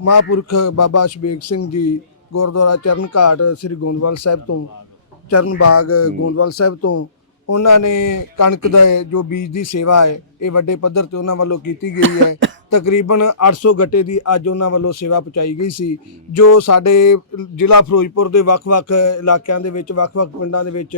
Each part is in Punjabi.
ਮਹਾਂਪੁਰਖ ਬਾਬਾ ਸ਼ਬੀਕ ਸਿੰਘ ਜੀ ਗੁਰਦੁਆਰਾ ਚਰਨ ਘਾਟ ਸ੍ਰੀ ਗੋਂਦਵਾਲ ਸਾਹਿਬ ਤੋਂ ਚਰਨ ਬਾਗ ਗੋਂਦਵਾਲ ਸਾਹਿਬ ਤੋਂ ਉਹਨਾਂ ਨੇ ਕਣਕ ਦਾ ਜੋ ਬੀਜ ਦੀ ਸੇਵਾ ਹੈ ਇਹ ਵੱਡੇ ਪੱਧਰ ਤੇ ਉਹਨਾਂ ਵੱਲੋਂ ਕੀਤੀ ਗਈ ਹੈ। ਤਕਰੀਬਨ 800 ਗੱਟੇ ਦੀ ਅੱਜ ਉਹਨਾਂ ਵੱਲੋਂ ਸੇਵਾ ਪਹੁੰਚਾਈ ਗਈ ਸੀ, ਜੋ ਸਾਡੇ ਜ਼ਿਲ੍ਹਾ ਫਿਰੋਜ਼ਪੁਰ ਦੇ ਵੱਖ-ਵੱਖ ਇਲਾਕਿਆਂ ਦੇ ਵਿੱਚ ਵੱਖ-ਵੱਖ ਪਿੰਡਾਂ ਦੇ ਵਿੱਚ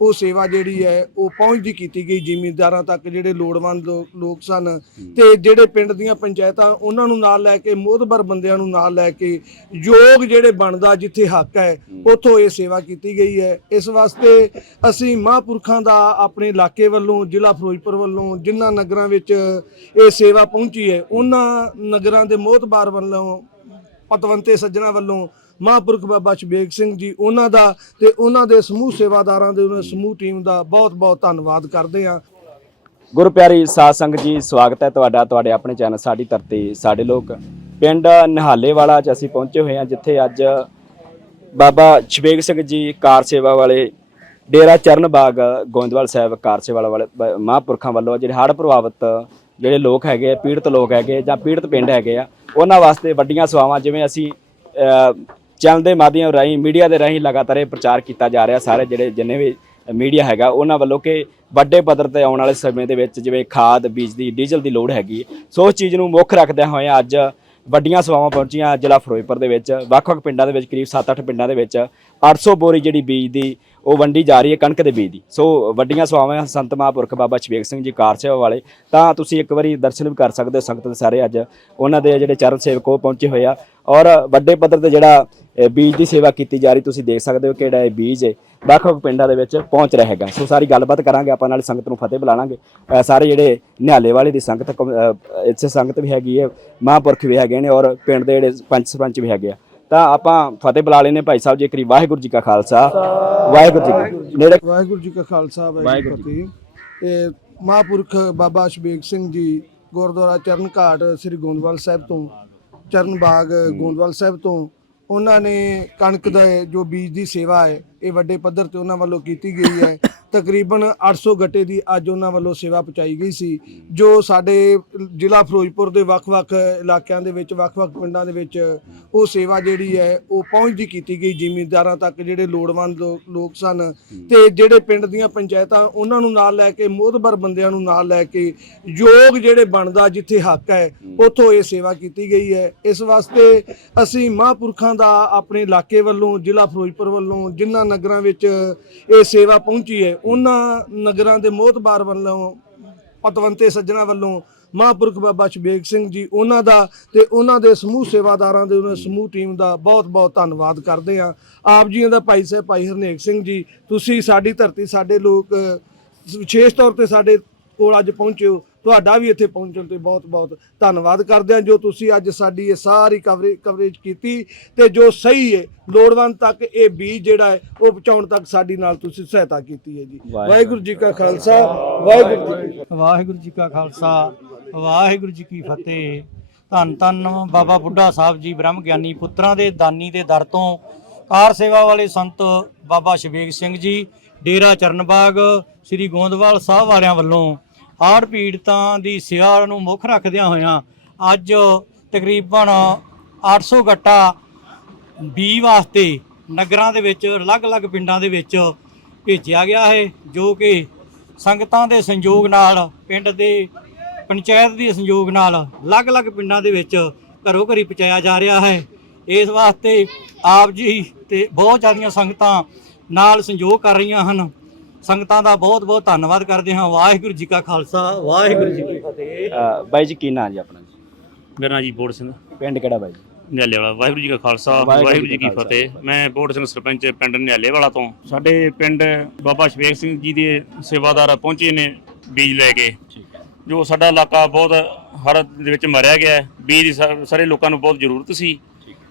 ਉਹ ਸੇਵਾ ਜਿਹੜੀ ਹੈ, ਉਹ ਪਹੁੰਚਦੀ ਕੀਤੀ ਗਈ। ਜ਼ਿਮੀਂਦਾਰਾਂ ਤੱਕ ਜਿਹੜੇ ਲੋੜਵੰਦ ਲੋਕ ਸਨ ਤੇ ਜਿਹੜੇ ਪਿੰਡ ਦੀਆਂ ਪੰਚਾਇਤਾਂ, ਉਹਨਾਂ ਨੂੰ ਨਾਲ ਲੈ ਕੇ, ਮੋਹਤਬਰ ਬੰਦਿਆਂ ਨੂੰ ਨਾਲ ਲੈ ਕੇ ਯੋਗ ਜਿਹੜੇ ਬਣਦਾ ਜਿੱਥੇ ਹੱਕ ਹੈ, ਉਥੋਂ ਇਹ ਸੇਵਾ ਕੀਤੀ ਗਈ ਹੈ। ਇਸ ਵਾਸਤੇ ਅਸੀਂ ਮਹਾਂਪੁਰਖਾਂ ਦਾ ਆਪਣੇ ਇਲਾਕੇ ਵੱਲੋਂ, ਜ਼ਿਲ੍ਹਾ ਫਿਰੋਜ਼ਪੁਰ ਵੱਲੋਂ, ਜਿਨ੍ਹਾਂ ਨਗਰਾਂ ਵਿੱਚ ਇਹ ਸੇਵਾ ਪਹੁੰਚੀ ਹੈ ਉਹਨਾਂ ਨਗਰਾਂ ਦੇ ਮੋਹਤਬਾਰ ਵੱਲੋਂ, ਪਤਵੰਤੇ ਸੱਜਣਾ ਵੱਲੋਂ ਮਹਾਂਪੁਰਖ ਬਾਬਾ ਸ਼ਬੀਕ ਸਿੰਘ ਜੀ ਉਹਨਾਂ ਦਾ ਤੇ ਉਹਨਾਂ ਦੇ ਸਮੂਹ ਸੇਵਾਦਾਰਾਂ ਦੇ ਉਹਨਾਂ ਸਮੂਹ ਟੀਮ ਦਾ ਬਹੁਤ-ਬਹੁਤ ਧੰਨਵਾਦ ਕਰਦੇ ਹਾਂ। ਗੁਰੂ ਪਿਆਰੀ ਸਾਧ ਸੰਗਤ ਜੀ, ਸਵਾਗਤ ਹੈ ਤੁਹਾਡਾ, ਤੁਹਾਡੇ ਆਪਣੇ ਚੈਨਲ ਸਾਡੀ ਧਰਤੀ, ਸਾਡੇ ਲੋਕ। ਪਿੰਡ ਨਿਹਾਲੇਵਾਲਾ ਚ ਅਸੀਂ ਪਹੁੰਚੇ ਹੋਏ ਹਾਂ, ਜਿੱਥੇ ਅੱਜ ਬਾਬਾ ਸ਼ਬੇਗ ਸਿੰਘ ਜੀ ਕਾਰ ਸੇਵਾ ਵਾਲੇ ਡੇਰਾ ਚਰਨ ਬਾਗ ਗੋਇੰਦਵਾਲ ਸਾਹਿਬ ਕਾਰ ਸੇਵਾ ਵਾਲੇ ਮਹਾਂਪੁਰਖਾਂ ਵੱਲੋਂ ਜਿਹੜੇ ਹੜ੍ਹ ਪ੍ਰਭਾਵਿਤ ਜਿਹੜੇ ਲੋਕ ਹੈਗੇ ਆ, ਪੀੜਤ ਲੋਕ ਹੈਗੇ ਜਾਂ ਪੀੜਤ ਪਿੰਡ ਹੈਗੇ ਆ ਉਹਨਾਂ ਵਾਸਤੇ ਵੱਡੀਆਂ ਸੇਵਾਵਾਂ ਜਿਵੇਂ ਅਸੀਂ ਚੈਨਲ ਦੇ ਮਾਧਿਅਮ ਰਾਹੀਂ ਮੀਡੀਆ ਦੇ ਰਾਹੀਂ ਲਗਾਤਾਰ ਇਹ ਪ੍ਰਚਾਰ ਕੀਤਾ ਜਾ ਰਿਹਾ ਸਾਰੇ ਜਿਹੜੇ ਜਿੰਨੇ ਵੀ ਮੀਡੀਆ ਹੈਗਾ ਉਹਨਾਂ ਵੱਲੋਂ ਕਿ ਵੱਡੇ ਪੱਧਰ ਤੇ ਆਉਣ ਵਾਲੇ ਸਮੇਂ ਦੇ ਵਿੱਚ ਜਿਵੇਂ ਖਾਦ ਬੀਜ ਦੀ ਡੀਜ਼ਲ ਦੀ ਲੋੜ ਹੈਗੀ ਸੋ ਉਸ ਚੀਜ਼ ਨੂੰ ਮੁੱਖ ਰੱਖਦਿਆਂ ਹੋਇਆਂ ਅੱਜ ਵੱਡੀਆਂ ਸੇਵਾਵਾਂ ਪਹੁੰਚੀਆਂ ਜ਼ਿਲ੍ਹਾ ਫਿਰੋਜ਼ਪੁਰ ਦੇ ਵਿੱਚ ਵੱਖ-ਵੱਖ ਪਿੰਡਾਂ ਦੇ ਵਿੱਚ ਕਰੀਬ 7-8 ਪਿੰਡਾਂ ਦੇ ਵਿੱਚ 800 ਬੋਰੀ ਜਿਹੜੀ ਬੀਜ ਦੀ ਉਹ ਵੰਡੀ ਜਾ ਰਹੀ ਹੈ ਕਣਕ ਦੇ ਬੀਜ ਦੀ। ਸੋ ਵੱਡੀਆਂ ਸੇਵਾਵਾਂ ਸੰਤ ਮਹਾਂਪੁਰਖ ਬਾਬਾ ਸ਼ਬੀਕ ਸਿੰਘ ਜੀ ਕਾਰ ਸੇਵਾ ਵਾਲੇ, ਤਾਂ ਤੁਸੀਂ ਇੱਕ ਵਾਰੀ ਦਰਸ਼ਨ ਵੀ ਕਰ ਸਕਦੇ ਹੋ ਸੰਗਤ ਦੇ ਸਾਰੇ ਅੱਜ। ਉਹਨਾਂ ਦੇ ਜਿਹੜੇ ਚਰਨ ਸੇਵਕ ਉਹ ਪਹੁੰਚੇ ਹੋਏ ਆ। ਔਰ ਵੱਡੇ ਪੱਧਰ ਤੇ ਜਿਹੜਾ ਬੀਜ ਦੀ ਸੇਵਾ ਕੀਤੀ ਜਾ ਰਹੀ ਤੁਸੀਂ ਦੇਖ ਸਕਦੇ ਹੋ ਕਿਹੜਾ ਇਹ ਬੀਜ ਹੈ ਵੱਖ-ਵੱਖ ਪਿੰਡਾਂ ਦੇ ਵਿੱਚ ਪਹੁੰਚ ਰਿਹਾ ਹੈਗਾ। ਸੋ ਸਾਰੀ ਗੱਲਬਾਤ ਕਰਾਂਗੇ, ਆਪਾਂ ਨਾਲ ਸੰਗਤ ਨੂੰ ਫਤਿਹ ਬੁਲਾਵਾਂਗੇ। ਸਾਰੇ ਜਿਹੜੇ ਨਿਹਾਲੇ ਵਾਲੇ ਦੀ ਸੰਗਤ ਕਮ- ਇੱਥੇ ਸੰਗਤ ਵੀ ਹੈਗੀ ਹੈ ਮਹਾਂਪੁਰਖ ਵੀ ਹੈਗੇ ਨੇ ਔਰ ਪਿੰਡ ਦੇ ਜਿਹੜੇ ਪੰਚ ਸਰਪੰਚ ਵੀ ਹੈਗੇ ਆ। ਤਾਂ ਆਪਾਂ ਫਤਿਹ ਬੁਲਾ ਲੈਨੇ ਭਾਈ ਸਾਹਿਬ ਜੀ ਕਰੀ ਵਾਹਿਗੁਰੂ ਜੀ ਕਾ ਖਾਲਸਾ। ਵਾਹਿਗੁਰੂ ਜੀ ਨੇੜੇ ਵਾਹਿਗੁਰੂ ਜੀ ਕਾ ਖਾਲਸਾ ਵਾਹਿਗੁਰੂ ਜੀ ਇਹ ਮਹਾਂਪੁਰਖ ਬਾਬਾ ਸ਼ਬੀਕ ਸਿੰਘ ਜੀ ਗੁਰਦੁਆਰਾ ਚਰਨ ਘਾਟ ਸ੍ਰੀ ਗੋਂਦਵਾਲ ਸਾਹਿਬ ਤੋਂ ਚਰਨ ਬਾਗ ਗੋਂਦਵਾਲ ਸਾਹਿਬ ਤੋਂ ਉਹਨਾਂ ਨੇ ਕਣਕ ਦਾ ਜੋ ਬੀਜ ਦੀ ਸੇਵਾ ਹੈ ਇਹ ਵੱਡੇ ਪੱਧਰ ਤੇ ਉਹਨਾਂ ਵੱਲੋਂ ਕੀਤੀ ਗਈ ਹੈ। ਤਕਰੀਬਨ 800 ਗੱਟੇ ਦੀ ਅੱਜ ਉਹਨਾਂ ਵੱਲੋਂ ਸੇਵਾ ਪਹੁੰਚਾਈ ਗਈ ਸੀ, ਜੋ ਸਾਡੇ ਜ਼ਿਲ੍ਹਾ ਫਿਰੋਜ਼ਪੁਰ ਦੇ ਵੱਖ-ਵੱਖ ਇਲਾਕਿਆਂ ਦੇ ਵਿੱਚ ਵੱਖ-ਵੱਖ ਪਿੰਡਾਂ ਦੇ ਵਿੱਚ ਉਹ ਸੇਵਾ ਜਿਹੜੀ ਹੈ, ਉਹ ਪਹੁੰਚਦੀ ਕੀਤੀ ਗਈ। ਜ਼ਿਮੀਂਦਾਰਾਂ ਤੱਕ ਜਿਹੜੇ ਲੋੜਵੰਦ ਲੋਕ ਸਨ ਤੇ ਜਿਹੜੇ ਪਿੰਡ ਦੀਆਂ ਪੰਚਾਇਤਾਂ, ਉਹਨਾਂ ਨੂੰ ਨਾਲ ਲੈ ਕੇ, ਮੋਹਤਬਰ ਬੰਦਿਆਂ ਨੂੰ ਨਾਲ ਲੈ ਕੇ ਯੋਗ ਜਿਹੜੇ ਬਣਦਾ ਜਿੱਥੇ ਹੱਕ ਹੈ, ਉਥੋਂ ਇਹ ਸੇਵਾ ਕੀਤੀ ਗਈ ਹੈ। ਇਸ ਵਾਸਤੇ ਅਸੀਂ ਮਹਾਂਪੁਰਖਾਂ ਦਾ ਆਪਣੇ ਇਲਾਕੇ ਵੱਲੋਂ, ਜ਼ਿਲ੍ਹਾ ਫਿਰੋਜ਼ਪੁਰ ਵੱਲੋਂ ਜਿਨ੍ਹਾਂ ਨਗਰਾਂ ਵਿੱਚ ਇਹ ਸੇਵਾ ਪਹੁੰਚੀ ਹੈ ਉਹਨਾਂ ਨਗਰਾਂ ਦੇ ਮੋਹਤਬਾਰ ਵੱਲੋਂ, ਪਤਵੰਤੇ ਸੱਜਣਾ ਵੱਲੋਂ ਮਹਾਂਪੁਰਖ ਬਾਬਾ ਸ਼ਬੀਕ ਸਿੰਘ ਜੀ, ਉਹਨਾਂ ਦਾ ਤੇ ਉਹਨਾਂ ਦੇ ਸਮੂਹ ਸੇਵਾਦਾਰਾਂ ਦੇ ਉਹਨਾਂ ਸਮੂਹ ਟੀਮ ਦਾ ਬਹੁਤ-ਬਹੁਤ ਧੰਨਵਾਦ ਕਰਦੇ ਹਾਂ। ਆਪ ਜੀਆਂ ਦਾ ਭਾਈ ਸਾਹਿਬ, ਭਾਈ ਹਰਨੇਕ ਸਿੰਘ ਜੀ, ਤੁਸੀਂ ਸਾਡੀ ਧਰਤੀ, ਸਾਡੇ ਲੋਕ ਵਿਸ਼ੇਸ਼ ਤੌਰ ਤੇ ਸਾਡੇ ਕੋਲ ਅੱਜ ਪਹੁੰਚੇ ਹੋ। ਤੁਹਾਡਾ ਵੀ ਇੱਥੇ ਪਹੁੰਚਣ ਤੇ ਬਹੁਤ-ਬਹੁਤ ਧੰਨਵਾਦ ਕਰਦੇ ਹਾਂ ਜੋ ਤੁਸੀਂ ਅੱਜ ਸਾਡੀ ਇਹ ਸਾਰੀ ਕਵਰੇਜ ਕਵਰੇਜ ਕੀਤੀ ਤੇ ਜੋ ਸਹੀ ਹੈ ਲੋੜਵੰਦ ਤੱਕ ਇਹ ਬੀਜ ਜਿਹੜਾ ਹੈ ਉਹ ਪਹੁੰਚਾਉਣ ਤੱਕ ਸਾਡੀ ਨਾਲ ਤੁਸੀਂ ਸਹਾਇਤਾ ਕੀਤੀ ਹੈ ਜੀ। ਵਾਹਿਗੁਰੂ। ਜੀ ਕਾ ਖਾਲਸਾ ਵਾਹਿਗੁਰੂ ਜੀ ਕੀ ਫਤਿਹ। ਵਾਹਿਗੁਰੂ ਜੀ ਕਾ ਖਾਲਸਾ ਵਾਹਿਗੁਰੂ ਜੀ ਕੀ ਫਤਿਹ। ਧੰਨ ਧੰਨ ਬਾਬਾ ਬੁੱਢਾ ਸਾਹਿਬ ਜੀ ਬ੍ਰਹਮ ਗਿਆਨੀ ਪੁੱਤਰਾਂ ਦੇ ਦਾਨੀ ਦੇ ਦਰ ਤੋਂ। ਕਾਰ ਸੇਵਾ ਵਾਲੇ ਸੰਤ ਬਾਬਾ ਸ਼ਬੀਕ ਸਿੰਘ ਜੀ ਡੇਰਾ ਚਰਨਬਾਗ ਸ੍ਰੀ ਗੋਂਦਵਾਲ ਸਾਹਿਬ ਵਾਲਿਆਂ ਵੱਲੋਂ ਹਾੜ ਪੀੜਤਾਂ ਦੀ ਸੇਵਾ ਨੂੰ ਮੁੱਖ ਰੱਖਦਿਆਂ ਹੋਇਆਂ ਅੱਜ ਤਕਰੀਬਨ 800 ਗੱਟਾ ਬੀ ਵਾਸਤੇ ਨਗਰਾਂ ਦੇ ਵਿੱਚ, ਅਲੱਗ-ਅਲੱਗ ਪਿੰਡਾਂ ਦੇ ਵਿੱਚ ਭੇਜਿਆ ਗਿਆ ਹੈ, ਜੋ ਕਿ ਸੰਗਤਾਂ ਦੇ ਸੰਯੋਗ ਨਾਲ, ਪਿੰਡ ਦੇ ਪੰਚਾਇਤ ਦੇ ਸੰਯੋਗ ਨਾਲ ਅਲੱਗ-ਅਲੱਗ ਪਿੰਡਾਂ ਦੇ ਵਿੱਚ ਘਰੋ ਘਰੀ ਪਹੁੰਚਾਇਆ ਜਾ ਰਿਹਾ ਹੈ। ਇਸ ਵਾਸਤੇ ਆਪ ਜੀ ਤੇ ਬਹੁਤ ਜ਼ਿਆਦੀਆਂ ਸੰਗਤਾਂ ਨਾਲ ਸੰਯੋਗ ਕਰ ਰਹੀਆਂ ਹਨ। ਸੰਗਤਾਂ ਦਾ ਬਹੁਤ-ਬਹੁਤ ਧੰਨਵਾਦ ਕਰਦੇ ਹਾਂ। ਵਾਹਿਗੁਰੂ ਜੀ ਕਾ ਖਾਲਸਾ ਵਾਹਿਗੁਰੂ ਜੀ ਕੀ ਫਤਿਹ। ਅ, ਬਾਈ ਜੀ ਕੀ ਨਾਂ ਜੀ ਆਪਣਾ ਜੀ? ਮੇਰਾ ਨਾਂ ਜੀ ਬੋੜ ਸਿੰਘ। ਪਿੰਡ ਕਿਹੜਾ ਬਾਈ ਜੀ? ਨਿਆਲੇ ਵਾਲਾ ਵਾਹਿਗੁਰੂ ਜੀ ਕਾ ਖਾਲਸਾ ਵਾਹਿਗੁਰੂ ਵਾਹਿਗੁਰੂ ਜੀ ਕੀ ਫਤਿਹ। ਮੈਂ ਬੋੜ ਸਿੰਘ ਸਰਪੰਚ ਪਿੰਡ ਨਿਆਲੇ ਵਾਲਾ ਤੋਂ। ਸਾਡੇ ਪਿੰਡ ਬਾਬਾ ਸ਼ਵੇਕ ਸਿੰਘ ਜੀ ਦੇ ਸੇਵਾਦਾਰ ਪਹੁੰਚੇ ਨੇ ਬੀਜ ਲੈ ਕੇ। ਠੀਕ ਹੈ। ਜੋ ਸਾਡਾ ਇਲਾਕਾ ਬਹੁਤ ਹੜ੍ਹ ਦੇ ਵਿੱਚ ਮਰਿਆ ਗਿਆ ਹੈ। ਬੀਜ ਸਾ- ਸਾਰੇ ਲੋਕਾਂ ਨੂੰ ਬਹੁਤ ਜ਼ਰੂਰਤ ਸੀ।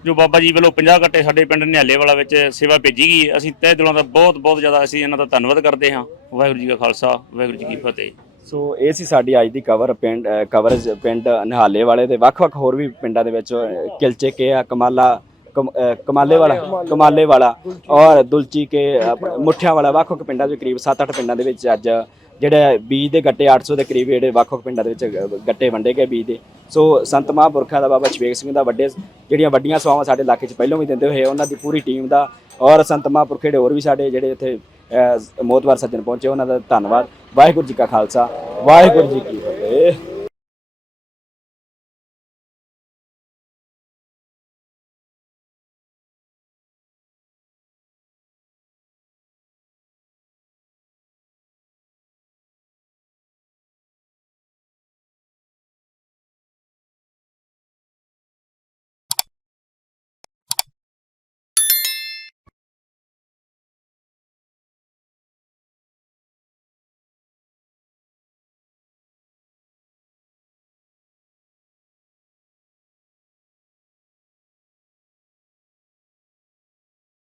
ਜੋ ਬਾਬਾ ਜੀ ਵੱਲੋਂ 50 ਗੱਟੇ ਸਾਡੇ ਪਿੰਡ ਨਿਹਾਲੇ ਵਾਲਾ ਵਿੱਚ ਸੇਵਾ ਭੇਜੀ ਗਈ, ਅਸੀਂ ਤਹਿ ਦਿਲੋਂ ਦਾ ਬਹੁਤ ਬਹੁਤ ਜ਼ਿਆਦਾ ਅਸੀਂ ਇਹਨਾਂ ਦਾ ਧੰਨਵਾਦ ਕਰਦੇ ਹਾਂ। ਵਾਹਿਗੁਰੂ ਜੀ ਕਾ ਖਾਲਸਾ, ਵਾਹਿਗੁਰੂ ਜੀ ਕੀ ਫਤਿਹ। ਸੋ ਇਹ ਸੀ ਸਾਡੀ ਅੱਜ ਦੀ ਕਵਰ ਪਿੰਡ ਕਵਰੇਜ ਪਿੰਡ ਨਿਹਾਲੇ ਵਾਲੇ ਦੇ ਵੱਖ-ਵੱਖ ਹੋਰ ਵੀ ਪਿੰਡਾਂ ਦੇ ਵਿੱਚ ਕਿਲਚੇ ਕੇ ਆ, ਕਮਾਲਾ, ਕਮ- ਕਮਾਲੇ ਵਾਲਾ ਕਮਾਲੇ ਵਾਲਾ ਔਰ ਦੁਲਚੀ ਕੇ ਮੁੱਠਿਆਂ ਵਾਲਾ, ਵੱਖ-ਵੱਖ ਪਿੰਡਾਂ ਦੇ ਕਰੀਬ 7-8 ਪਿੰਡਾਂ ਦੇ ਵਿੱਚ ਅੱਜ ਜਿਹੜਾ ਬੀਜ ਦੇ ਗੱਟੇ 800 ਦੇ ਕਰੀਬ ਜਿਹੜੇ ਵੱਖ-ਵੱਖ ਪਿੰਡਾਂ ਦੇ ਵਿੱਚ ਗੱਟੇ ਵੰਡੇ ਗਏ ਬੀਜ ਦੇ। ਸੋ ਸੰਤ ਮਹਾਂਪੁਰਖਾਂ ਦਾ ਬਾਬਾ ਸ਼ਵੇਕ ਸਿੰਘ ਦਾ ਵੱਡੇ ਜਿਹੜੀਆਂ ਵੱਡੀਆਂ ਸੇਵਾਵਾਂ ਸਾਡੇ ਇਲਾਕੇ 'ਚ ਪਹਿਲਾਂ ਵੀ ਦਿੰਦੇ ਹੋਏ ਉਹਨਾਂ ਦੀ ਪੂਰੀ ਟੀਮ ਦਾ ਔਰ ਸੰਤ ਮਹਾਂਪੁਰਖ ਜਿਹੜੇ ਹੋਰ ਵੀ ਸਾਡੇ ਜਿਹੜੇ ਇੱਥੇ ਅਹ, ਮੋਤਵਾਰ ਸੱਜਣ ਪਹੁੰਚੇ ਉਹਨਾਂ ਦਾ ਧੰਨਵਾਦ। ਵਾਹਿਗੁਰੂ ਜੀ ਕਾ ਖਾਲਸਾ ਵਾਹਿਗੁਰੂ ਜੀ ਕੀ ਫਤਿਹ।